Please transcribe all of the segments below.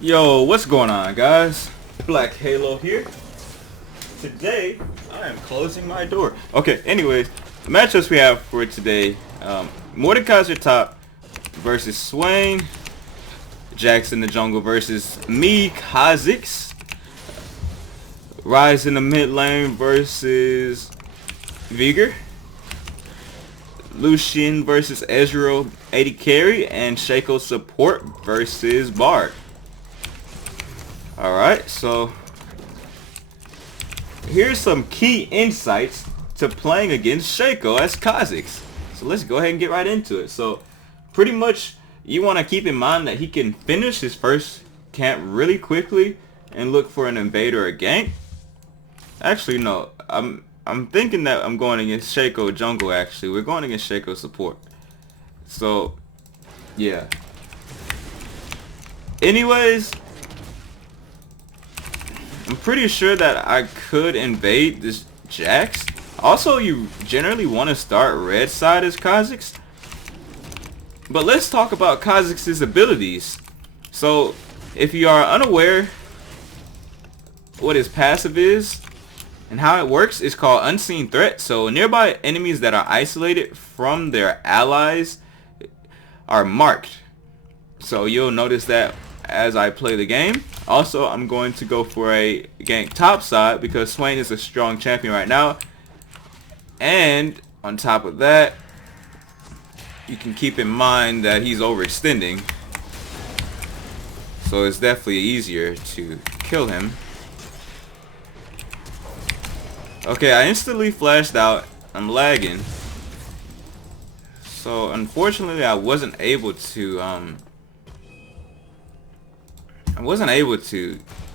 Yo, what's going on, guys? Black Halo here. Today, I am closing my door. Okay, anyways, the matchups we have for today, Mordecai's your top versus Swain, Jax in the jungle versus me, Khazix, Rise in the mid lane versus Vigor, Lucian versus Ezreal 80 carry, and Shaco support versus Bard. Alright, so here's some key insights to playing against Shaco as Kha'Zix. So let's go ahead and get right into it. So pretty much you want to keep in mind that he can finish his first camp really quickly and look for an invader or gank. Actually no, I'm thinking that I'm going against Shaco jungle actually. We're going against Shaco support. So yeah. Anyways, I'm pretty sure that I could invade this Jax. Also, you generally want to start red side as Kha'Zix. But let's talk about Kha'Zix's abilities. So, if you are unaware what his passive is and how it works, it's called Unseen Threat. So, nearby enemies that are isolated from their allies are marked. So, you'll notice that as I play the game. Also, I'm going to go for a gank top side because Swain is a strong champion right now. And on top of that, you can keep in mind that he's overextending. So it's definitely easier to kill him. Okay, I instantly flashed out. I'm lagging. So unfortunately, I wasn't able to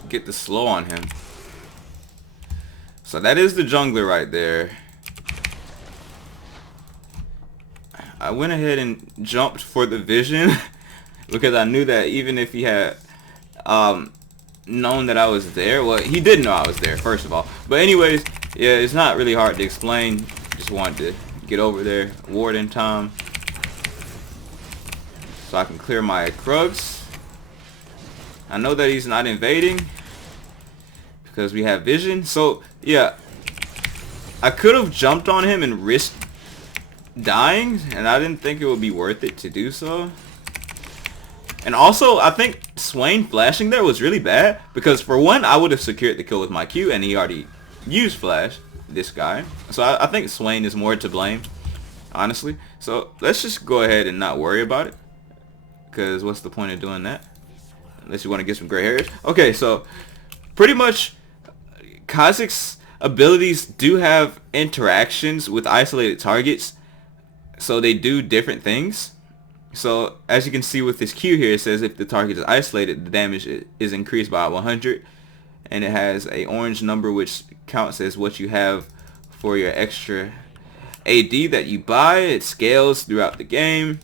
get the slow on him. So that is the jungler right there. I went ahead and jumped for the vision because I knew that even if he had known that I was there, well, he did know I was there first of all. But anyways, yeah, it's not really hard to explain. Just wanted to get over there, ward in time, so I can clear my Krugs. I know that he's not invading because we have vision. So yeah, I could have jumped on him and risked dying, and I didn't think it would be worth it to do so. And also, I think Swain flashing there was really bad because for one, I would have secured the kill with my Q, and he already used flash, this guy. So I think Swain is more to blame, honestly. So let's just go ahead and not worry about it, because what's the point of doing that? Unless you want to get some gray hairs. Okay, so pretty much Kha'Zix's abilities do have interactions with isolated targets. So they do different things. So as you can see with this Q here, it says if the target is isolated, the damage is increased by 100. And it has a orange number which counts as what you have for your extra AD that you buy. It scales throughout the game.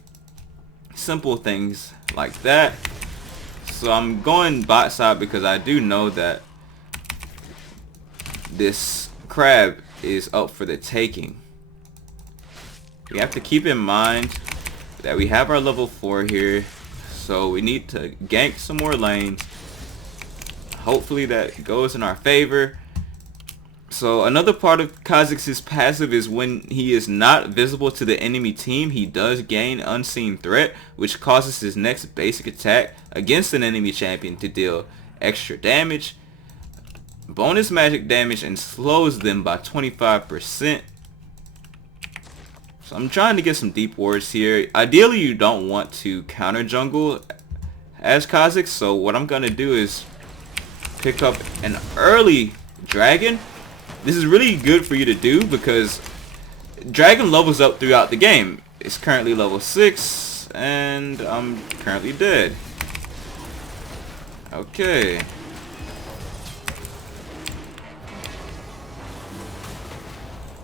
Simple things like that. So I'm going bot side because I do know that this crab is up for the taking. We have to keep in mind that we have our level 4 here, so we need to gank some more lanes. Hopefully that goes in our favor. So another part of Kha'Zix's passive is when he is not visible to the enemy team, he does gain Unseen Threat, which causes his next basic attack against an enemy champion to deal extra damage, bonus magic damage, and slows them by 25%. So I'm trying to get some deep wards here. Ideally, you don't want to counter jungle as Kha'Zix, so what I'm going to do is pick up an early dragon. This is really good for you to do because dragon levels up throughout the game. It's currently level 6 and I'm currently dead. Okay.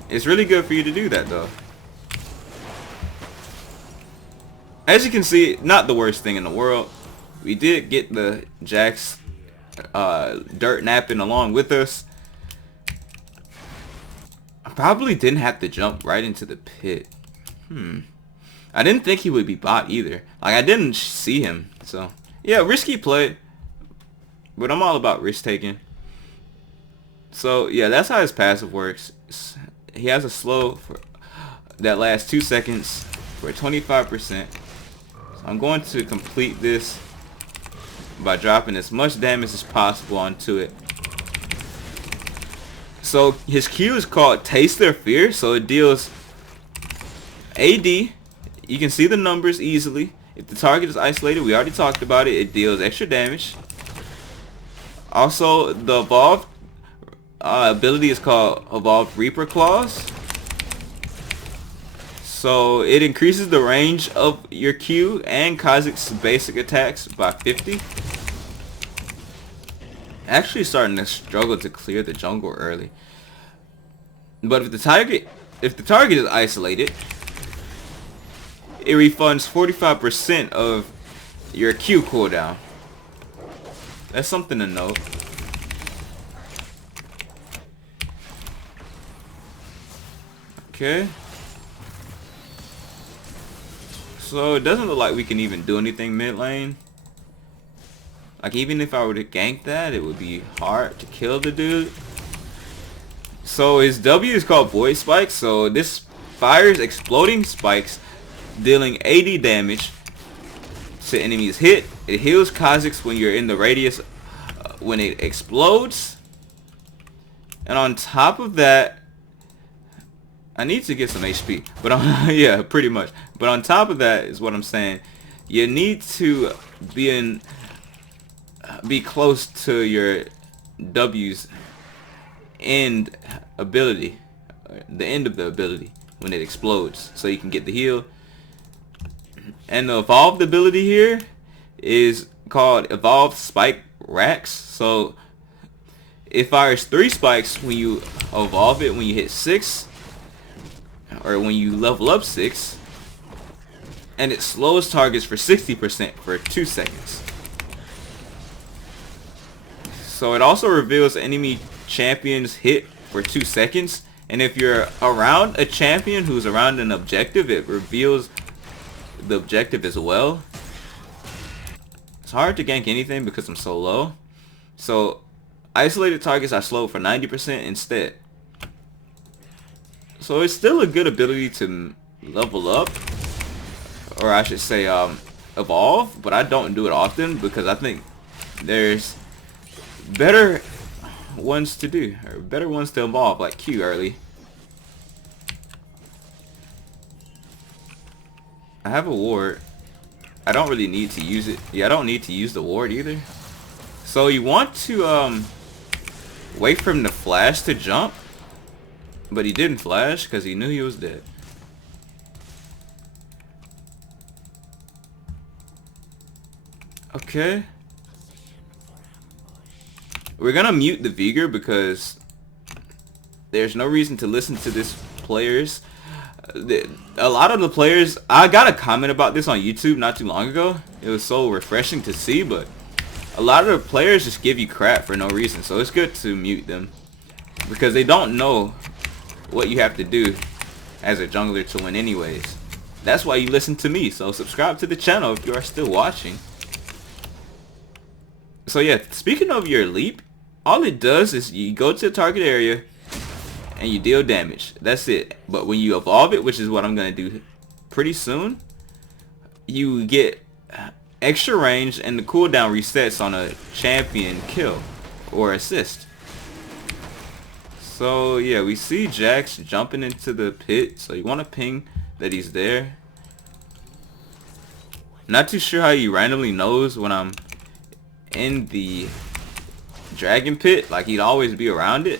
It's really good for you to do that though. As you can see, not the worst thing in the world. We did get the Jax dirt napping along with us. I probably didn't have to jump right into the pit. I didn't think he would be bot either. Like, I didn't see him. So, yeah, risky play. But I'm all about risk taking. So yeah, that's how his passive works. He has a slow for that lasts 2 seconds for 25%. So I'm going to complete this by dropping as much damage as possible onto it. So his Q is called Taste Their Fear. So it deals AD. You can see the numbers easily. If the target is isolated, we already talked about it. It deals extra damage. Also, the evolved ability is called Evolved Reaper Claws. So it increases the range of your Q and Khazix's basic attacks by 50. Actually starting to struggle to clear the jungle early. But if the target is isolated, it refunds 45% of your Q cooldown. That's something to note. Okay. So it doesn't look like we can even do anything mid lane. Like even if I were to gank that, it would be hard to kill the dude. So his W is called Void Spike. So this fires exploding spikes, dealing 80 damage to enemies hit. It heals Khazix when you're in the radius when it explodes. And on top of that, I need to get some HP, but yeah, pretty much. But on top of that is what I'm saying. You need to be close to your W's end ability, the end of the ability when it explodes, so you can get the heal. And the evolved ability here is called Evolved Spike Racks. So it fires 3 spikes when you evolve it when you hit 6. Or when you level up 6, and it slows targets for 60% for 2 seconds. So it also reveals enemy champions hit for 2 seconds, and if you're around a champion who's around an objective, it reveals the objective as well. It's hard to gank anything because I'm so low. So isolated targets are slowed for 90% instead. So it's still a good ability to level up, or I should say evolve, but I don't do it often because I think there's better ones to do, or better ones to evolve, like Q early. I have a ward. I don't really need to use it. Yeah, I don't need to use the ward either. So you want to wait for him to flash to jump. But he didn't flash because he knew he was dead. Okay. We're gonna mute the Vigor because there's no reason to listen to this players. A lot of the players, I got a comment about this on YouTube not too long ago. It was so refreshing to see, but a lot of the players just give you crap for no reason. So it's good to mute them because they don't know what you have to do as a jungler to win anyways. That's why you listen to me, so subscribe to the channel if you are still watching. So yeah, speaking of your leap, all it does is you go to the target area and you deal damage. That's it. But when you evolve it, which is what I'm going to do pretty soon, you get extra range and the cooldown resets on a champion kill or assist. So yeah, we see Jax jumping into the pit, so you want to ping that he's there. Not too sure how he randomly knows when I'm in the dragon pit, like he'd always be around it.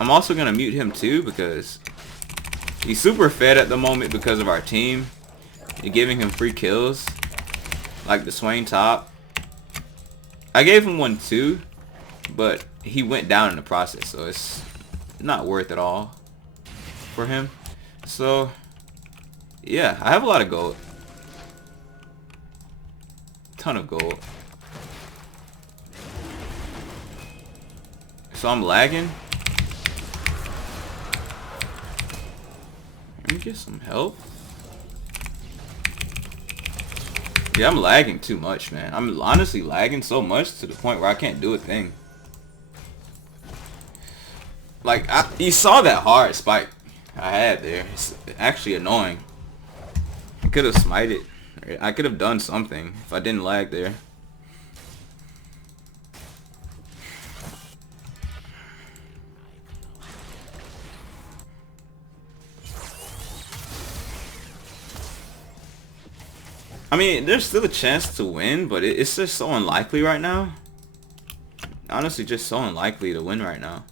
I'm also gonna mute him too because he's super fed at the moment because of our team. You're giving him free kills, like the Swain top. I gave him one too, but he went down in the process, so it's not worth it all for him. So yeah, I have a lot of gold. Ton of gold. So I'm lagging. Let me get some help. Yeah, I'm lagging too much, man. I'm honestly lagging so much to the point where I can't do a thing. Like, you saw that hard spike I had there. It's actually annoying. I could have smited. I could have done something if I didn't lag there. I mean, there's still a chance to win, but it's just so unlikely right now. Honestly, just so unlikely to win right now.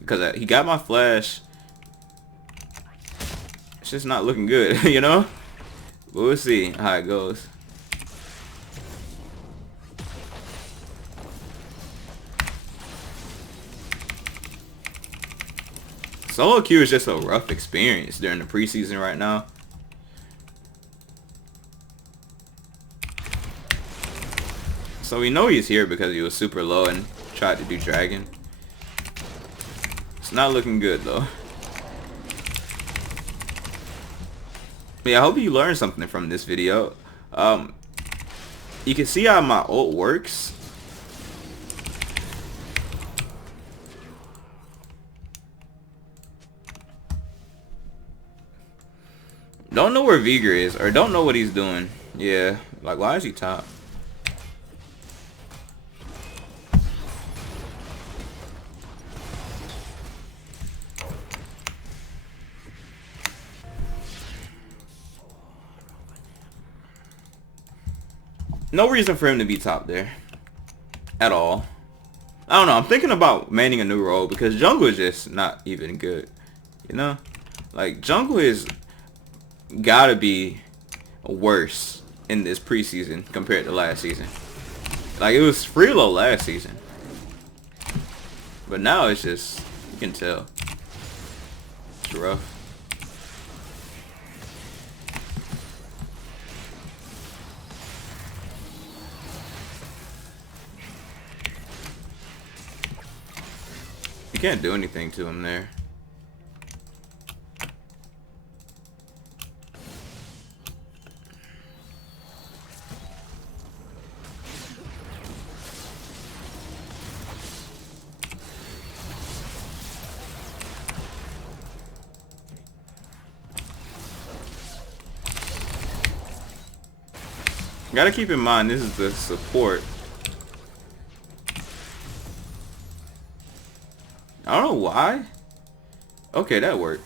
Because he got my flash. It's just not looking good, you know? But we'll see how it goes. Solo queue is just a rough experience during the preseason right now. So we know he's here because he was super low and tried to do dragon. It's not looking good though. Yeah, I hope you learned something from this video. You can see how my ult works. Don't know where Vigor is, or don't know what he's doing. Yeah, like why is he top? No reason for him to be top there. At all. I don't know, I'm thinking about manning a new role because jungle is just not even good. You know? Like, jungle is gotta be worse in this preseason compared to last season. Like, it was free low last season. But now it's just, you can tell. It's rough. You can't do anything to him there. Gotta keep in mind, this is the support. I don't know why. Okay, that worked.